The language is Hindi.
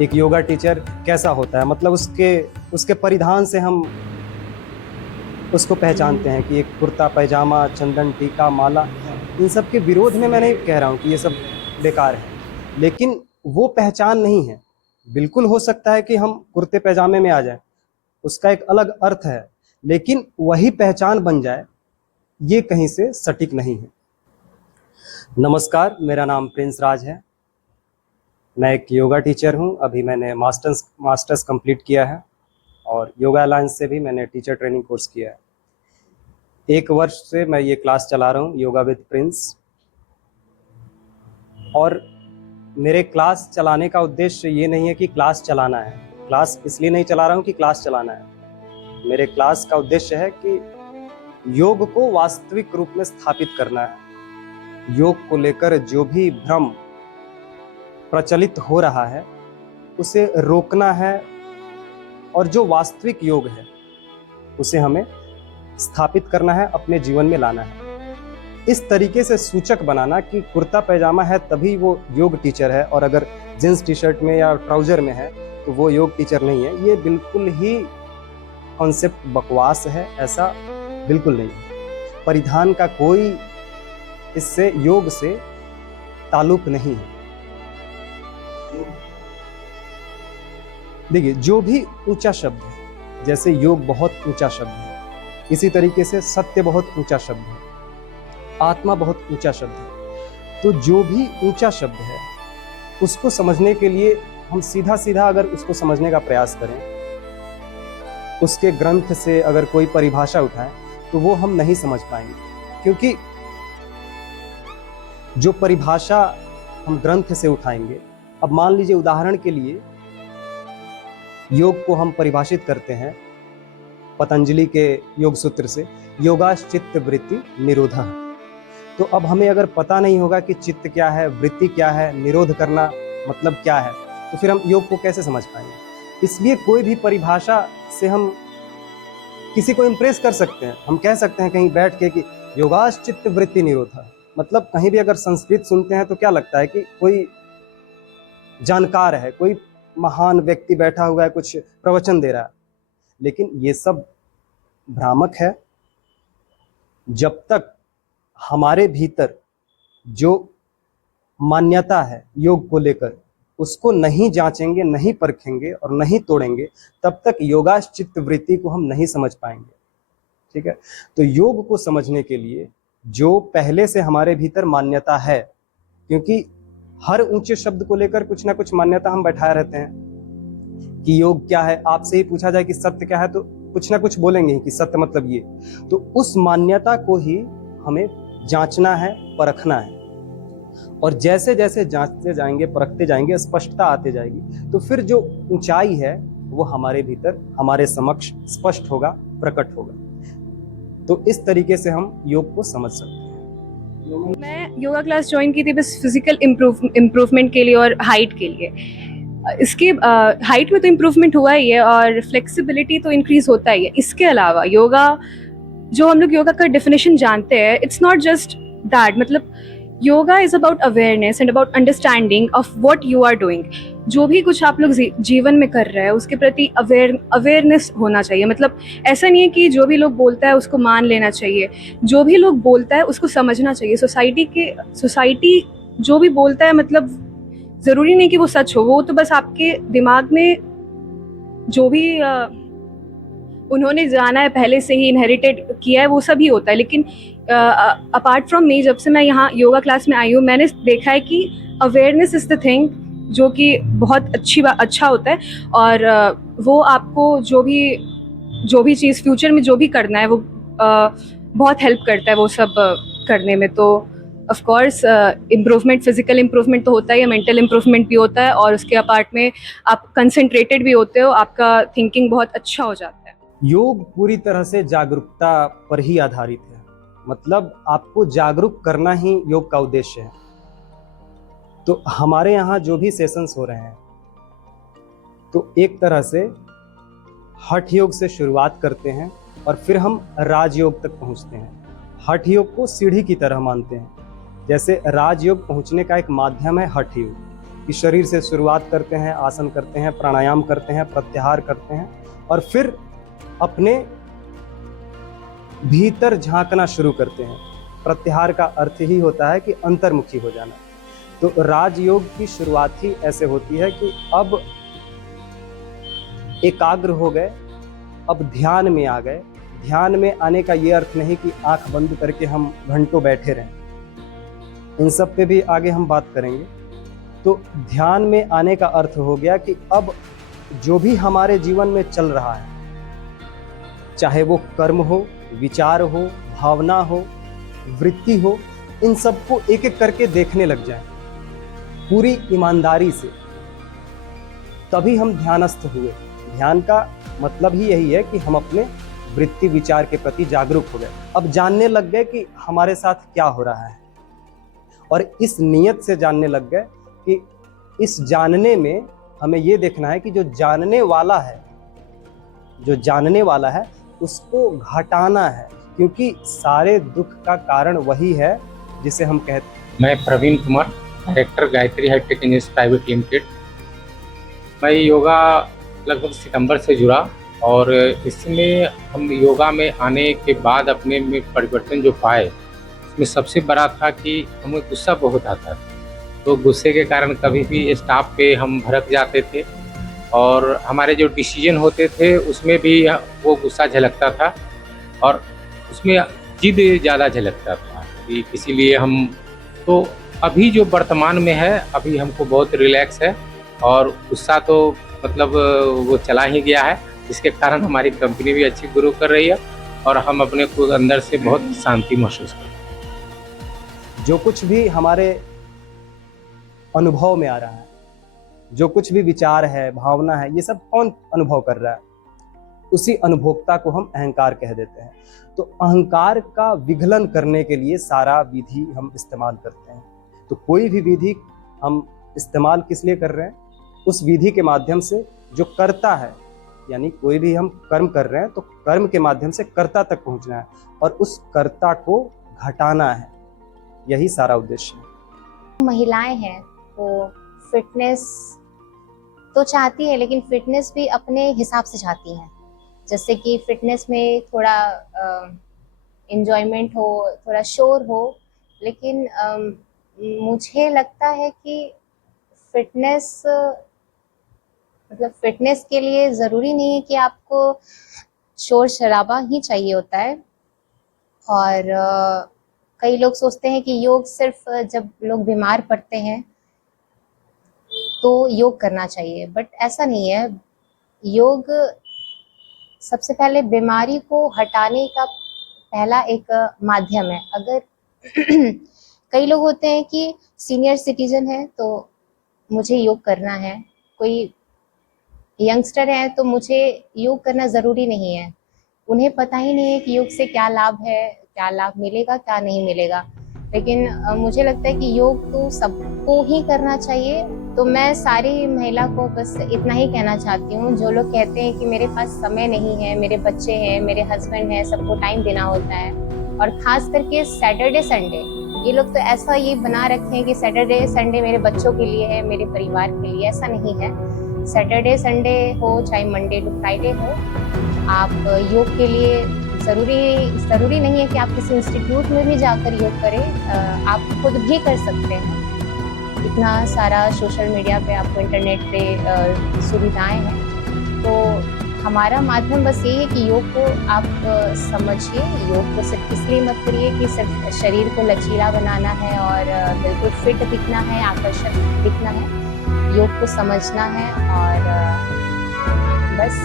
एक योगा टीचर कैसा होता है, मतलब उसके परिधान से हम उसको पहचानते हैं कि एक कुर्ता पैजामा, चंदन टीका, माला, इन सब के विरोध में मैं नहीं कह रहा हूँ कि ये सब बेकार है, लेकिन वो पहचान नहीं है। बिल्कुल हो सकता है कि हम कुर्ते पैजामे में आ जाएं, उसका एक अलग अर्थ है, लेकिन वही पहचान बन जाए, ये कहीं से सटीक नहीं है। नमस्कार, मेरा नाम प्रिंस राज है। मैं एक योगा टीचर हूँ। अभी मैंने मास्टर्स कंप्लीट किया है और योगा अलायंस से भी मैंने टीचर ट्रेनिंग कोर्स किया है। 1 वर्ष से मैं ये क्लास चला रहा हूँ, योगा विद प्रिंस। और मेरे क्लास चलाने का उद्देश्य ये नहीं है कि क्लास चलाना है। क्लास इसलिए नहीं चला रहा हूँ कि क्लास चलाना है। मेरे क्लास का उद्देश्य है कि योग को वास्तविक रूप में स्थापित करना है। योग को लेकर जो भी भ्रम प्रचलित हो रहा है उसे रोकना है, और जो वास्तविक योग है उसे हमें स्थापित करना है, अपने जीवन में लाना है। इस तरीके से सूचक बनाना कि कुर्ता पैजामा है तभी वो योग टीचर है, और अगर जींस टी शर्ट में या ट्राउजर में है तो वो योग टीचर नहीं है, ये बिल्कुल ही कॉन्सेप्ट बकवास है। ऐसा बिल्कुल नहीं है। परिधान का कोई इससे, योग से ताल्लुक नहीं है। देखिए, जो भी ऊंचा शब्द है, जैसे योग बहुत ऊंचा शब्द है, इसी तरीके से सत्य बहुत ऊंचा शब्द है, आत्मा बहुत ऊंचा शब्द है। तो जो भी ऊंचा शब्द है उसको समझने के लिए हम सीधा सीधा अगर उसको समझने का प्रयास करें, उसके ग्रंथ से अगर कोई परिभाषा उठाएं, तो वो हम नहीं समझ पाएंगे। क्योंकि जो परिभाषा हम ग्रंथ से उठाएंगे, अब मान लीजिए उदाहरण के लिए योग को हम परिभाषित करते हैं पतंजलि के योग सूत्र से, योगाश्चित्त वृत्ति निरोधः। तो अब हमें अगर पता नहीं होगा कि चित्त क्या है, वृत्ति क्या है, निरोध करना मतलब क्या है, तो फिर हम योग को कैसे समझ पाएंगे। इसलिए कोई भी परिभाषा से हम किसी को इम्प्रेस कर सकते हैं। हम कह सकते हैं कहीं बैठ के कि योगाश्चित्त वृत्ति निरोधः, मतलब कहीं भी अगर संस्कृत सुनते हैं तो क्या लगता है कि कोई जानकार है, कोई महान व्यक्ति बैठा हुआ है, कुछ प्रवचन दे रहा है। लेकिन ये सब भ्रामक है। जब तक हमारे भीतर जो मान्यता है योग को लेकर, उसको नहीं जांचेंगे, नहीं परखेंगे और नहीं तोड़ेंगे, तब तक योगाश्चित्त वृत्ति को हम नहीं समझ पाएंगे। ठीक है। तो योग को समझने के लिए जो पहले से हमारे भीतर मान्यता है, क्योंकि हर ऊंचे शब्द को लेकर कुछ ना कुछ मान्यता हम बैठाए रहते हैं कि योग क्या है। आपसे ही पूछा जाए कि सत्य क्या है तो कुछ ना कुछ बोलेंगे कि सत्य मतलब ये। तो उस मान्यता को ही हमें जांचना है, परखना है। और जैसे जैसे जांचते जाएंगे, परखते जाएंगे, स्पष्टता आते जाएगी, तो फिर जो ऊंचाई है वो हमारे भीतर, हमारे समक्ष स्पष्ट होगा, प्रकट होगा। तो इस तरीके से हम योग को समझ सकते हैं। मैं योगा क्लास ज्वाइन की थी बस फिजिकल इम्प्रूवमेंट के लिए और हाइट के लिए। इसकी हाइट में तो इम्प्रूवमेंट हुआ ही है और फ्लेक्सिबिलिटी तो इंक्रीज होता ही है। इसके अलावा योगा, जो हम लोग योगा का डेफिनेशन जानते हैं, इट्स नॉट जस्ट दैट। मतलब yoga is about awareness and about understanding of what you are doing. जो भी कुछ आप लोग जीवन में कर रहे हैं उसके प्रति अवेयरनेस होना चाहिए। मतलब ऐसा नहीं है कि जो भी लोग बोलता है उसको मान लेना चाहिए, जो भी लोग बोलता है उसको समझना चाहिए। सोसाइटी जो भी बोलता है, मतलब ज़रूरी नहीं कि वो सच हो, वो तो बस आपके दिमाग में जो भी उन्होंने जाना है, पहले से ही इनहेरिटेड किया है, वो सब ही होता है। लेकिन अपार्ट फ्रॉम मी, जब से मैं यहाँ योगा क्लास में आई हूँ, मैंने देखा है कि अवेयरनेस इज़ द थिंग, जो कि बहुत अच्छा होता है। और वो आपको जो भी चीज़ फ्यूचर में जो भी करना है वो बहुत हेल्प करता है वो सब करने में। तो of course improvement, physical improvement तो होता ही है, मेंटल इम्प्रूवमेंट भी होता है, और उसके अपार्ट में आप कंसंट्रेटेड भी होते हो, आपका थिंकिंग बहुत अच्छा हो जाता है। योग पूरी तरह से जागरूकता पर ही आधारित है। मतलब आपको जागरूक करना ही योग का उद्देश्य है। तो हमारे यहाँ जो भी सेशंस हो रहे हैं, तो एक तरह से हठ योग से शुरुआत करते हैं और फिर हम राजयोग तक पहुँचते हैं। हठ योग को सीढ़ी की तरह मानते हैं। जैसे राजयोग पहुँचने का एक माध्यम है हठ योग, कि शरीर से शुरुआत करते हैं, आसन करते हैं, प्राणायाम करते हैं, प्रत्याहार करते हैं और फिर अपने भीतर झांकना शुरू करते हैं। प्रत्याहार का अर्थ ही होता है कि अंतर्मुखी हो जाना। तो राजयोग की शुरुआत ही ऐसे होती है कि अब एकाग्र हो गए, अब ध्यान में आ गए। ध्यान में आने का ये अर्थ नहीं कि आंख बंद करके हम घंटों बैठे रहें, इन सब पे भी आगे हम बात करेंगे। तो ध्यान में आने का अर्थ हो गया कि अब जो भी हमारे जीवन में चल रहा है, चाहे वो कर्म हो, विचार हो, भावना हो, वृत्ति हो, इन सबको एक एक करके देखने लग जाएं पूरी ईमानदारी से, तभी हम ध्यानस्थ हुए। ध्यान का मतलब ही यही है कि हम अपने वृत्ति विचार के प्रति जागरूक हो गए। अब जानने लग गए कि हमारे साथ क्या हो रहा है और इस नियत से जानने लग गए कि इस जानने में हमें ये देखना है कि जो जानने वाला है उसको घटाना है, क्योंकि सारे दुख का कारण वही है जिसे हम कहते हैं। मैं Praveen Kumar, director Gayatri hi-tech engineers private limited. मैं योगा लगभग सितंबर से जुड़ा और इसमें हम योगा में आने के बाद अपने में परिवर्तन जो पाए, उसमें सबसे बड़ा था कि हमें गुस्सा बहुत आता था। तो गुस्से के कारण कभी भी स्टाफ पे हम भड़क जाते थे और हमारे जो डिसीजन होते थे उसमें भी वो गुस्सा झलकता था और उसमें जिद ज़्यादा झलकता था कि इसीलिए हम तो अभी जो वर्तमान में है, अभी हमको बहुत रिलैक्स है और गुस्सा तो मतलब वो चला ही गया है, जिसके कारण हमारी कंपनी भी अच्छी ग्रो कर रही है और हम अपने को अंदर से बहुत शांति महसूस करते हैं। जो कुछ भी हमारे अनुभव में आ रहा है, जो कुछ भी विचार है, भावना है, ये सब कौन अनुभव कर रहा है? उसी अनुभोक्ता को हम अहंकार कह देते हैं। तो अहंकार का विघलन करने के लिए सारा विधि हम इस्तेमाल करते हैं। तो कोई भी विधि हम इस्तेमाल किस लिए कर रहे हैं? उस विधि के माध्यम से जो कर्ता है, यानी कोई भी हम कर्म कर रहे हैं तो कर्म के माध्यम से कर्ता तक पहुंचना है और उस कर्ता को घटाना है, यही सारा उद्देश्य है। महिलाएं हैं वो फिटनेस तो चाहती है, लेकिन फिटनेस भी अपने हिसाब से चाहती हैं। जैसे कि फिटनेस में थोड़ा एंजॉयमेंट हो, थोड़ा शोर हो, लेकिन मुझे लगता है कि फिटनेस मतलब फिटनेस के लिए ज़रूरी नहीं है कि आपको शोर शराबा ही चाहिए होता है। और कई लोग सोचते हैं कि योग सिर्फ जब लोग बीमार पड़ते हैं तो योग करना चाहिए, बट ऐसा नहीं है। योग सबसे पहले बीमारी को हटाने का पहला एक माध्यम है। अगर कई लोग होते हैं कि सीनियर सिटीजन है तो मुझे योग करना है, कोई यंगस्टर है तो मुझे योग करना ज़रूरी नहीं है। उन्हें पता ही नहीं है कि योग से क्या लाभ है, क्या लाभ मिलेगा, क्या नहीं मिलेगा। लेकिन मुझे लगता है कि योग तो सबको ही करना चाहिए। तो मैं सारी महिला को बस इतना ही कहना चाहती हूँ, जो लोग कहते हैं कि मेरे पास समय नहीं है, मेरे बच्चे हैं, मेरे हस्बैंड हैं, सबको टाइम देना होता है, और ख़ास करके सैटरडे संडे, ये लोग तो ऐसा ये बना रखे हैं कि सैटरडे संडे मेरे बच्चों के लिए है, मेरे परिवार के लिए। ऐसा नहीं है। सैटरडे संडे हो चाहे मंडे टू फ्राइडे हो, आप योग के लिए ज़रूरी नहीं है कि आप किसी इंस्टीट्यूट में भी जाकर योग करें, आप खुद भी कर सकते हैं। इतना सारा सोशल मीडिया पे, आपको इंटरनेट पे सुविधाएं हैं। तो हमारा माध्यम बस ये है कि योग को आप समझिए। योग को सिर्फ इसलिए मत करिए कि सिर्फ शरीर को लचीला बनाना है और बिल्कुल फिट दिखना है, आकर्षक दिखना है। योग को समझना है और बस